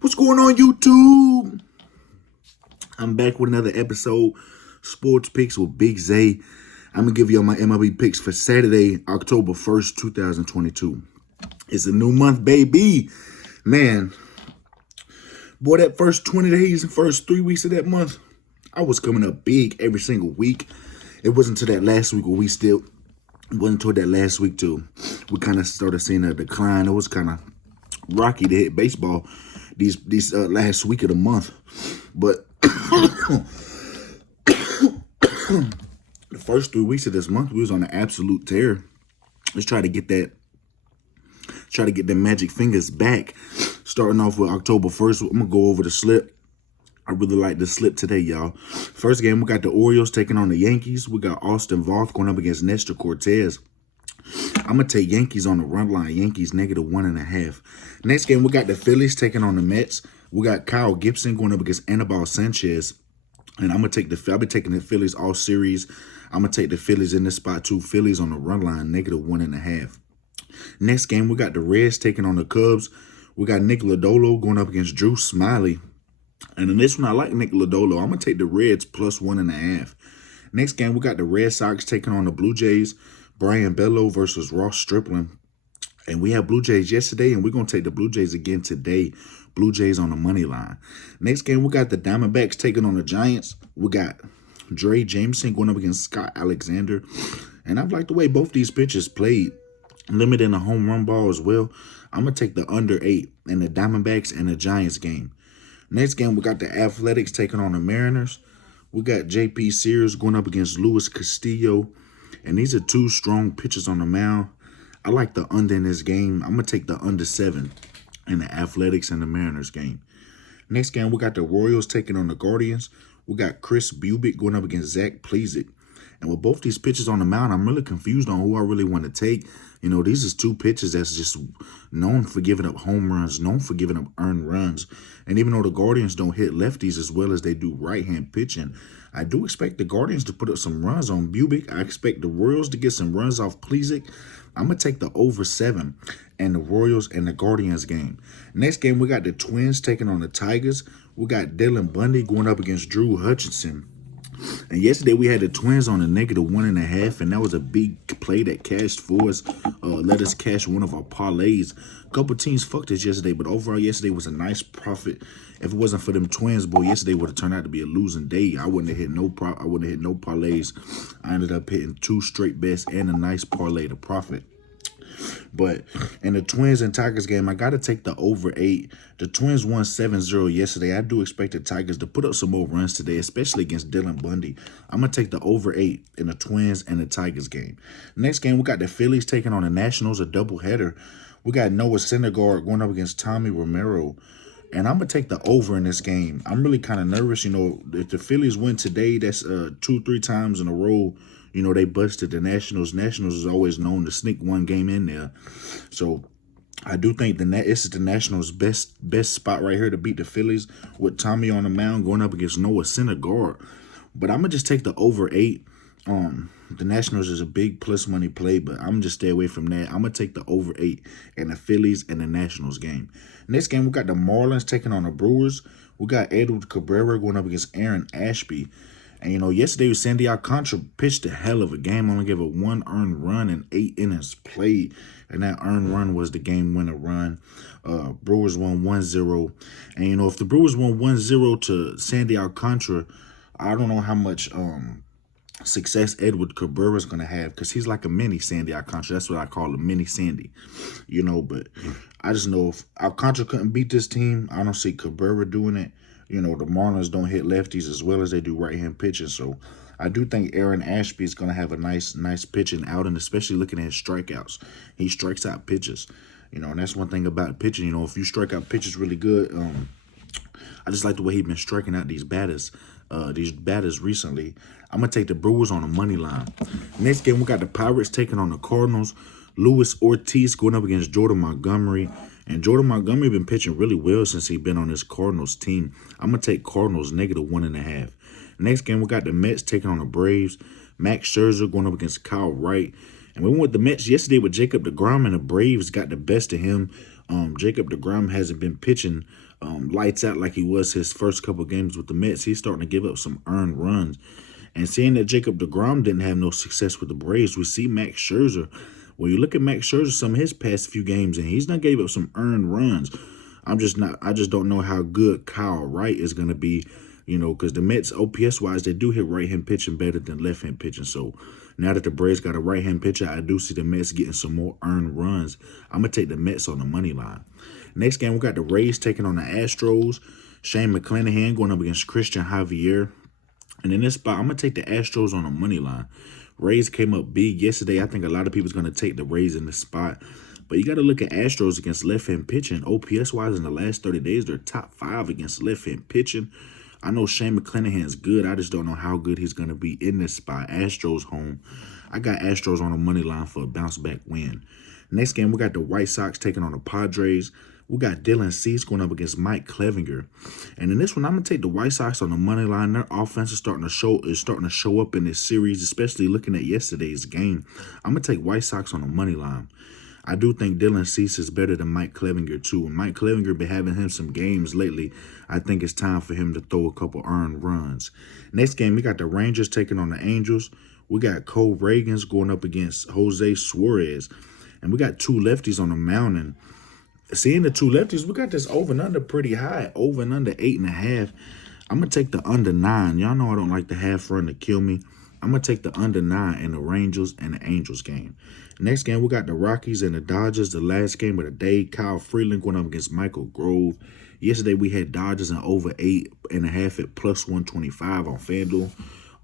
What's going on, YouTube? I'm back with another episode, Sports Picks with Big Zay. I'm going to give you all my MLB picks for Saturday, October 1st, 2022. It's a new month, baby. Man, boy, that first 20 days and first 3 weeks of that month, I was coming up big every single week. It wasn't until that last week where it wasn't until that last week too. We kind of started seeing a decline. It was kind of rocky to hit baseball these last week of the month. But the first 3 weeks of this month, we was on an absolute tear. Let's try to get the magic fingers back. Starting off with October 1st, I'm going to go over the slip. I really like the slip today, y'all. First game, we got the Orioles taking on the Yankees. We got Austin Voth going up against Nestor Cortez. I'm going to take Yankees on the run line. Yankees -1.5. Next game, we got the Phillies taking on the Mets. We got Kyle Gibson going up against Anibal Sanchez. And I've been taking the Phillies all series. I'm going to take the Phillies in this spot too. Phillies on the run line, -1.5. Next game, we got the Reds taking on the Cubs. We got Nick Lodolo going up against Drew Smyly. And in this one, I like Nick Lodolo. I'm going to take the Reds +1.5. Next game, we got the Red Sox taking on the Blue Jays. Brian Bello versus Ross Stripling. And we have Blue Jays yesterday, and we're going to take the Blue Jays again today. Blue Jays on the money line. Next game, we got the Diamondbacks taking on the Giants. We got Dre Jameson going up against Scott Alexander. And I've liked the way both these pitchers played. Limiting the home run ball as well. I'm going to take the under 8 in the Diamondbacks and the Giants game. Next game, we got the Athletics taking on the Mariners. We got J.P. Sears going up against Luis Castillo. And these are two strong pitchers on the mound. I like the under in this game. I'm going to take the under 7 in the Athletics and the Mariners game. Next game, we got the Royals taking on the Guardians. We got Chris Bubic going up against Zach Plesac. And with both these pitchers on the mound, I'm really confused on who I really want to take. You know, these are two pitchers that's just known for giving up home runs, known for giving up earned runs. And even though the Guardians don't hit lefties as well as they do right-hand pitching, I do expect the Guardians to put up some runs on Bubic. I expect the Royals to get some runs off Plesac. I'm going to take the over 7 and the Royals and the Guardians game. Next game, we got the Twins taking on the Tigers. We got Dylan Bundy going up against Drew Hutchinson. And yesterday we had the Twins on a -1.5, and that was a big play that cashed for us. Let us cash one of our parlays. A couple teams fucked us yesterday, but overall yesterday was a nice profit. If it wasn't for them Twins, boy, yesterday would have turned out to be a losing day. I wouldn't have hit no parlays. I ended up hitting 2 straight bets and a nice parlay to profit. But in the Twins and Tigers game, I got to take the over 8. The Twins won 7-0 yesterday. I do expect the Tigers to put up some more runs today, especially against Dylan Bundy. I'm going to take the over 8 in the Twins and the Tigers game. Next game, we got the Phillies taking on the Nationals, a doubleheader. We got Noah Syndergaard going up against Tommy Romero. And I'm going to take the over in this game. I'm really kind of nervous. You know, if the Phillies win today, that's 2-3 times in a row. You know, they busted the Nationals. Nationals is always known to sneak one game in there. So I do think this is the Nationals' best spot right here to beat the Phillies with Tommy on the mound going up against Noah Syndergaard. But I'm going to just take the over 8. The Nationals is a big plus money play, but I'm just stay away from that. I'm going to take the over 8 in the Phillies and the Nationals game. Next game, we got the Marlins taking on the Brewers. We got Edward Cabrera going up against Aaron Ashby. And, you know, yesterday Sandy Alcantara pitched a hell of a game. Only gave up 1 earned run and 8 innings played. And that earned run was the game-winner run. Brewers won 1-0. And, you know, if the Brewers won 1-0 to Sandy Alcantara, I don't know how much success Edward Cabrera is going to have, because he's like a mini Sandy Alcantara. That's what I call a mini Sandy. You know, but I just know if Alcantara couldn't beat this team, I don't see Cabrera doing it. You know, the Marlins don't hit lefties as well as they do right-hand pitching. So I do think Aaron Ashby is going to have a nice pitching outing, especially looking at his strikeouts. He strikes out pitches. You know, and that's one thing about pitching. You know, if you strike out pitches really good, I just like the way he's been striking out these batters recently. I'm going to take the Brewers on the money line. Next game, we got the Pirates taking on the Cardinals. Luis Ortiz going up against Jordan Montgomery. And Jordan Montgomery been pitching really well since he's been on this Cardinals team. I'm going to take Cardinals -1.5. Next game, we got the Mets taking on the Braves. Max Scherzer going up against Kyle Wright. And we went with the Mets yesterday with Jacob deGrom, and the Braves got the best of him. Jacob deGrom hasn't been pitching lights out like he was his first couple games with the Mets. He's starting to give up some earned runs. And seeing that Jacob deGrom didn't have no success with the Braves, we see Max Scherzer. When you look at Max Scherzer, some of his past few games, and he's not gave up some earned runs. I just don't know how good Kyle Wright is going to be, because the Mets, OPS-wise, they do hit right-hand pitching better than left-hand pitching. So now that the Braves got a right-hand pitcher, I do see the Mets getting some more earned runs. I'm going to take the Mets on the money line. Next game, we got the Rays taking on the Astros. Shane McClanahan going up against Christian Javier. And in this spot, I'm going to take the Astros on the money line. Rays came up big yesterday. I think a lot of people's going to take the Rays in this spot. But you got to look at Astros against left-hand pitching. OPS-wise, in the last 30 days, they're top 5 against left-hand pitching. I know Shane McClanahan's good. I just don't know how good he's going to be in this spot. Astros home. I got Astros on the money line for a bounce-back win. Next game, we got the White Sox taking on the Padres. We got Dylan Cease going up against Mike Clevinger. And in this one, I'm going to take the White Sox on the money line. Their offense is starting to show up in this series, especially looking at yesterday's game. I'm going to take White Sox on the money line. I do think Dylan Cease is better than Mike Clevinger, too. And Mike Clevinger been having him some games lately. I think it's time for him to throw a couple earned runs. Next game, we got the Rangers taking on the Angels. We got Cole Reagans going up against Jose Suarez. And we got two lefties on the mound. And seeing the two lefties, we got this over and under pretty high. Over and under 8.5. I'm going to take the under 9. Y'all know I don't like the half run to kill me. I'm going to take the under 9 in the Rangers and the Angels game. Next game, we got the Rockies and the Dodgers. The last game of the day, Kyle Freeland going up against Michael Grove. Yesterday, we had Dodgers and over 8.5 at plus 125 on FanDuel.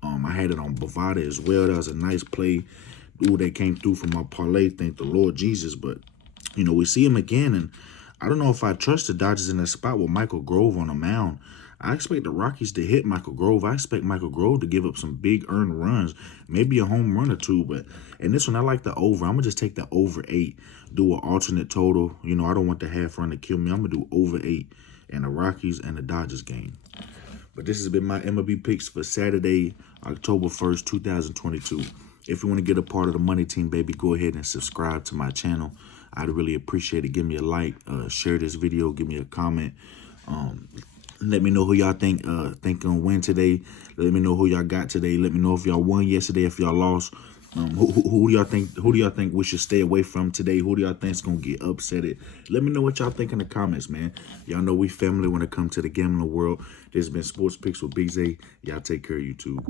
I had it on Bovada as well. That was a nice play. Ooh, they came through from my parlay. Thank the Lord Jesus. But, we see him again, and I don't know if I trust the Dodgers in that spot with Michael Grove on the mound. I expect the Rockies to hit Michael Grove. I expect Michael Grove to give up some big earned runs, maybe a home run or two. But in this one, I like the over. I'm going to just take the over 8, do an alternate total. I don't want the half run to kill me. I'm going to do over 8 in the Rockies and the Dodgers game. But this has been my MLB picks for Saturday, October 1st, 2022. If you want to get a part of the money team, baby, go ahead and subscribe to my channel. I'd really appreciate it. Give me a like, share this video, give me a comment. Let me know who y'all think gonna win today. Let me know who y'all got today. Let me know if y'all won yesterday, if y'all lost. Who do y'all think we should stay away from today? Who do y'all think's gonna get upsetted? Let me know what y'all think in the comments, man. Y'all know we family when it comes to the gambling world. This has been Sports Picks with Big Zay. Y'all take care of YouTube.